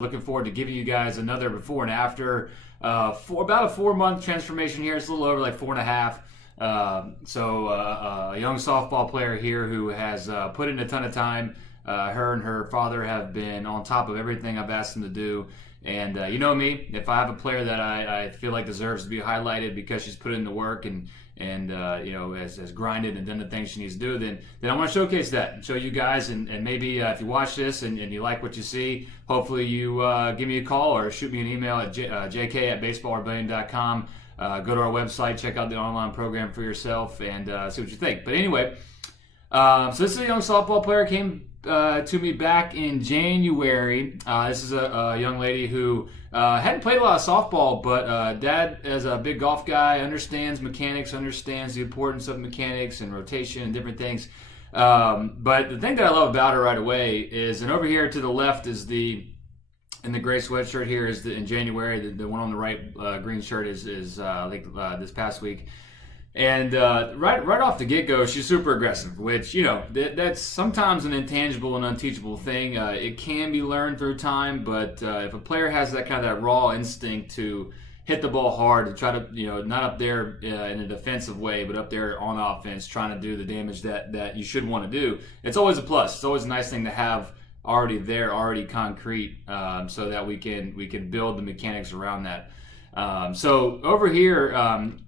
Looking forward to giving you guys another before and after. For about a 4-month transformation here. It's a little over like 4.5. A young softball player here who has put in a ton of time. Her and her father have been on top of everything I've asked them to do. And you know me, if I have a player that I feel like deserves to be highlighted because she's put in the work and has grinded and done the things she needs to do, then I want to showcase that and show you guys. And maybe if you watch this and you like what you see, hopefully you give me a call or shoot me an email at jk@baseballrebellion.com. Go to our website, check out the online program for yourself, and see what you think. But anyway, so this is a young softball player, came to me back in January. This is a young lady who hadn't played a lot of softball, but dad, as a big golf guy, understands mechanics, understands the importance of mechanics and rotation and different things. But the thing that I love about her right away is, and over here to the left is in the gray sweatshirt here is in January. The one on the right green shirt is this past week. And right off the get-go, she's super aggressive, which, that's sometimes an intangible and unteachable thing. It can be learned through time, but if a player has that kind of that raw instinct to hit the ball hard, to try to, not up there in a defensive way, but up there on offense, trying to do the damage that you should want to do, it's always a plus. It's always a nice thing to have already concrete, so that we can build the mechanics around that. So over here,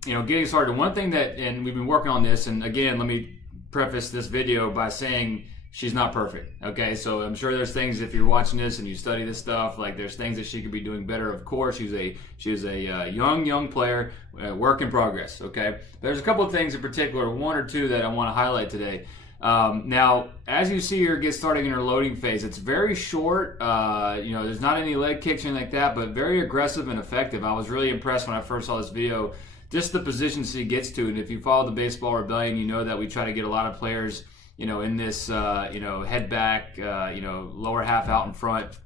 getting started, one thing and we've been working on this, and again, let me preface this video by saying she's not perfect, okay? So I'm sure there's things, if you're watching this and you study this stuff, like there's things that she could be doing better. Of course, she's a young player, work in progress, okay? There's a couple of things in particular, one or two that I want to highlight today. Now, as you see her get started in her loading phase, it's very short. There's not any leg kicks or anything like that, but very aggressive and effective. I was really impressed when I first saw this video, just the position she gets to. And if you follow the Baseball Rebellion, you know that we try to get a lot of players, in this, head back, lower half out in front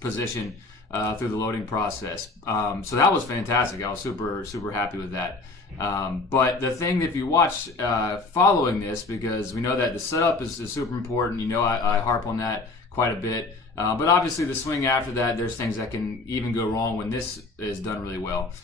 position through the loading process. So that was fantastic. I was super, super happy with that. But the thing, if you watch following this, because we know that the setup is super important, I harp on that quite a bit. But obviously the swing after that, there's things that can even go wrong when this is done really well.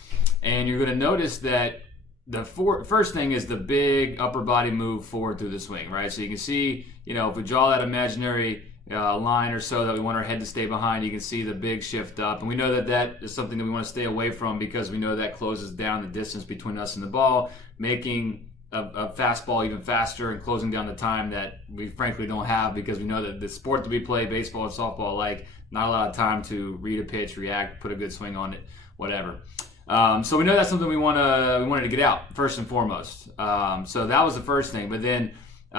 And you're going to notice that the first thing is the big upper body move forward through the swing, right? So you can see, if we draw that imaginary line or so that we want our head to stay behind, you can see the big shift up. And we know that is something that we want to stay away from, because we know that closes down the distance between us and the ball, making a fastball even faster and closing down the time that we frankly don't have, because we know that the sport that we play, baseball and softball alike, not a lot of time to read a pitch, react, put a good swing on it, whatever. So we know that's something we wanted to get out first and foremost. So that was the first thing. But then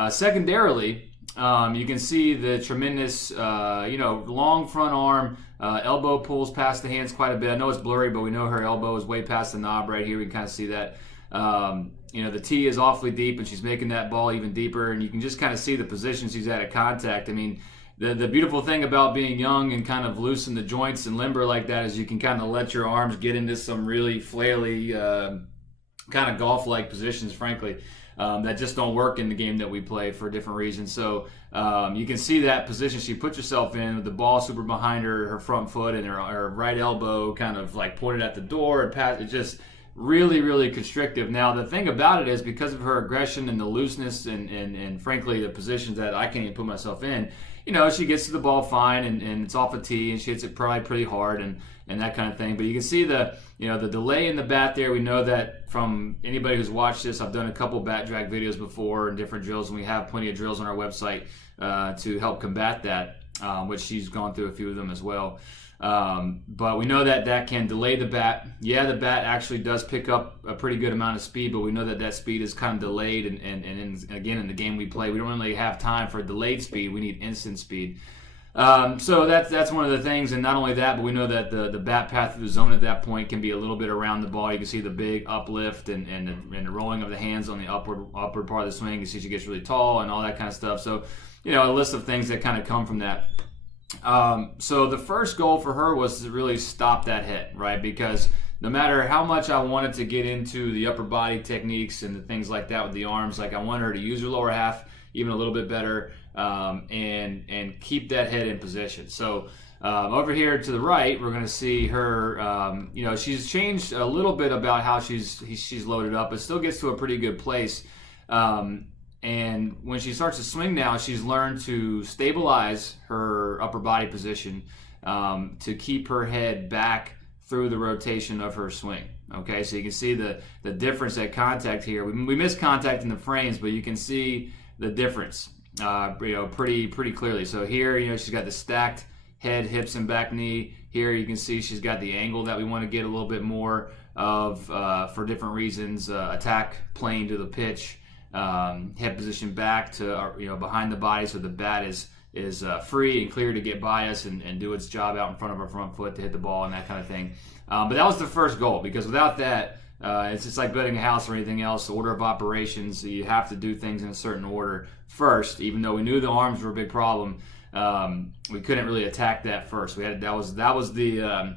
secondarily, you can see the tremendous, long front arm, elbow pulls past the hands quite a bit. I know it's blurry, but we know her elbow is way past the knob right here. We can kind of see that. The tee is awfully deep, and she's making that ball even deeper, and you can just kind of see the position she's at contact. I mean, the beautiful thing about being young and kind of loose in the joints and limber like that is you can kind of let your arms get into some really flaily, kind of golf-like positions, frankly. That just don't work in the game that we play for different reasons. So you can see that position she put herself in, with the ball super behind her front foot, and her right elbow kind of like pointed at the door and past. It's just really, really constrictive. Now, the thing about it is, because of her aggression and the looseness and frankly the positions that I can't even put myself in, she gets to the ball fine, and it's off a tee, and she hits it probably pretty hard and that kind of thing. But you can see the delay in the bat there. We know that from anybody who's watched this. I've done a couple bat drag videos before and different drills, and we have plenty of drills on our website to help combat that, which she's gone through a few of them as well. But we know that can delay the bat. Yeah, the bat actually does pick up a pretty good amount of speed, but we know that speed is kind of delayed, and again, in the game we play, we don't really have time for delayed speed. We need instant speed. So that's one of the things, and not only that, but we know that the bat path through the zone at that point can be a little bit around the ball. You can see the big uplift and the rolling of the hands on the upward part of the swing. You see she gets really tall and all that kind of stuff. So, a list of things that kind of come from that. So the first goal for her was to really stop that hit, right? Because no matter how much I wanted to get into the upper body techniques and the things like that with the arms, like I wanted her to use her lower half even a little bit better, and keep that head in position. So Over here to the right, we're going to see her. She's changed a little bit about how she's loaded up, but still gets to a pretty good place. And when she starts to swing now, she's learned to stabilize her upper body position to keep her head back through the rotation of her swing. Okay, so you can see the difference at contact here. We missed contact in the frames, but you can see the difference, pretty clearly. So here, she's got the stacked head, hips, and back knee. Here you can see she's got the angle that we want to get a little bit more of for different reasons. Attack plane to the pitch, head position back to behind the body, so the bat is free and clear to get by us and do its job out in front of our front foot to hit the ball and that kind of thing. But that was the first goal, because without that, it's just like building a house or anything else. The order of operations, you have to do things in a certain order first. Even though we knew the arms were a big problem, we couldn't really attack that first. That was the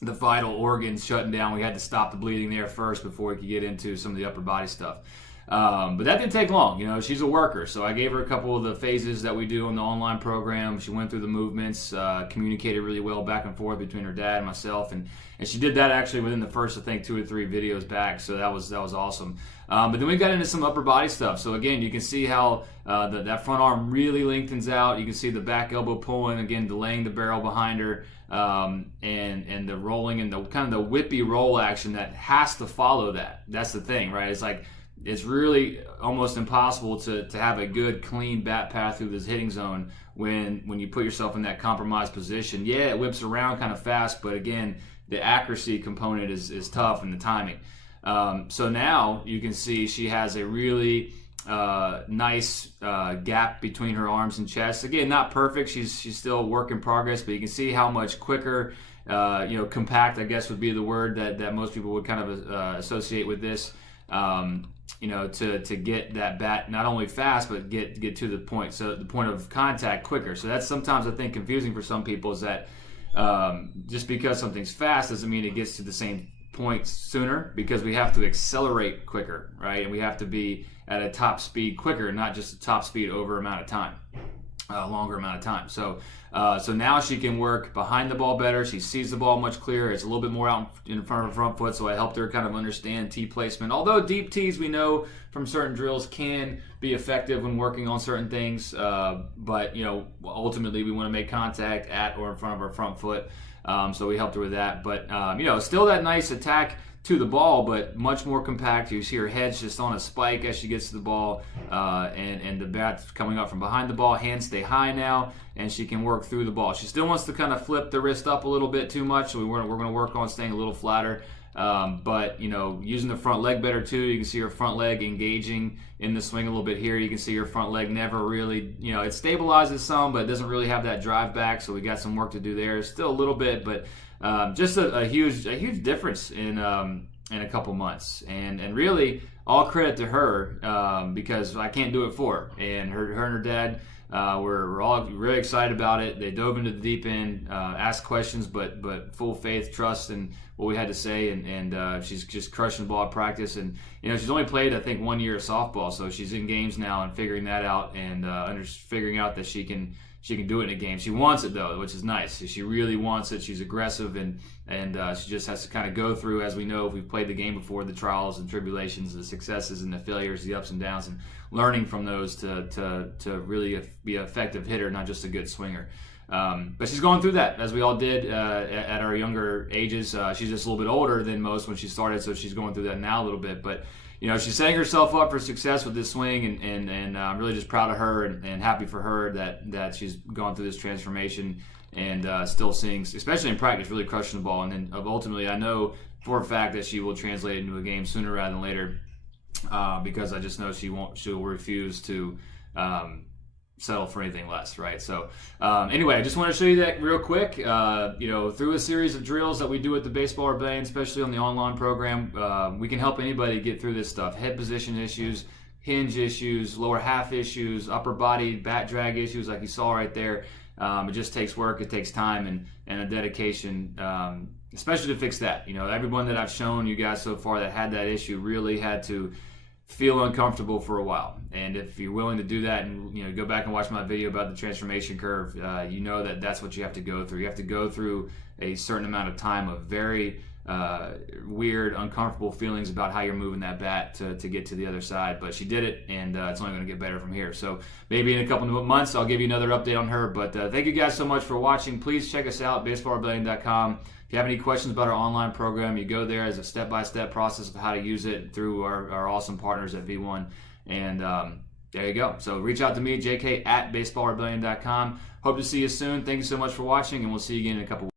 vital organs shutting down. We had to stop the bleeding there first before we could get into some of the upper body stuff. But that didn't take long. She's a worker, so I gave her a couple of the phases that we do in the online program. She went through the movements, communicated really well back and forth between her dad and myself, and she did that actually within the first, I think, 2 or 3 videos back. So that was awesome. But then we got into some upper body stuff. So again, you can see how that front arm really lengthens out. You can see the back elbow pulling, again, delaying the barrel behind her, and the rolling and the kind of the whippy roll action that has to follow that. That's the thing, right? It's really almost impossible to have a good, clean bat path through this hitting zone when you put yourself in that compromised position. Yeah, it whips around kind of fast, but again, the accuracy component is tough, and the timing. So now you can see she has a really nice gap between her arms and chest. Again, not perfect. She's still a work in progress, but you can see how much quicker, compact, I guess would be the word that most people would kind of associate with this. To get that bat not only fast, but get to the point. So the point of contact quicker. So that's sometimes, I think, confusing for some people, is that just because something's fast doesn't mean it gets to the same point sooner, because we have to accelerate quicker, right? And we have to be at a top speed quicker, not just a top speed over amount of time. Longer amount of time. So now she can work behind the ball better. She sees the ball much clearer. It's a little bit more out in front of her front foot, so I helped her kind of understand tee placement. Although deep tees, we know from certain drills, can be effective when working on certain things, but ultimately we want to make contact at or in front of our front foot. So we helped her with that. But still that nice attack to the ball, but much more compact. You see her head's just on a spike as she gets to the ball, and the bat's coming up from behind the ball. Hands stay high now, and she can work through the ball. She still wants to kind of flip the wrist up a little bit too much, so we're going to work on staying a little flatter. But using the front leg better too. You can see her front leg engaging in the swing a little bit here. You can see her front leg never really, it stabilizes some, but it doesn't really have that drive back. So we got some work to do there. Still a little bit, but just a huge difference in a couple months, and really all credit to her, because I can't do it for her. And her and her dad we're all really excited about it. They dove into the deep end, asked questions, but full faith, trust in what we had to say, and she's just crushing the ball at practice. And she's only played, I think, 1 year of softball, so she's in games now and figuring that out, and figuring out that she can do it in a game. She wants it though, which is nice. She really wants it. She's aggressive, and she just has to kind of go through, as we know, if we've played the game before, the trials and tribulations, the successes and the failures, the ups and downs, and learning from those to really be an effective hitter, not just a good swinger. But she's going through that, as we all did at our younger ages. She's just a little bit older than most when she started, so she's going through that now a little bit. But she's setting herself up for success with this swing, and I'm really just proud of her and happy for her that she's gone through this transformation, and still seeing, especially in practice, really crushing the ball. And then ultimately, I know for a fact that she will translate into a game sooner rather than later, because I just know she'll refuse to settle for anything less, right? So anyway, I just want to show you that real quick. Through a series of drills that we do at the Baseball Rebellion, especially on the online program, we can help anybody get through this stuff. Head position issues, hinge issues, lower half issues, upper body bat drag issues, like you saw right there. It just takes work, it takes time, and a dedication, especially to fix that. Everyone that I've shown you guys so far that had that issue really had to feel uncomfortable for a while. And if you're willing to do that, and go back and watch my video about the transformation curve, you know that that's what you have to go through. You have to go through a certain amount of time of very weird, uncomfortable feelings about how you're moving that bat to get to the other side. But she did it, and it's only going to get better from here. So maybe in a couple of months, I'll give you another update on her. But thank you guys so much for watching. Please check us out, baseballrebellion.com. If you have any questions about our online program, you go there as a step-by-step process of how to use it through our awesome partners at V1. And there you go. So reach out to me, JK at baseballrebellion.com. Hope to see you soon. Thank you so much for watching, and we'll see you again in a couple weeks.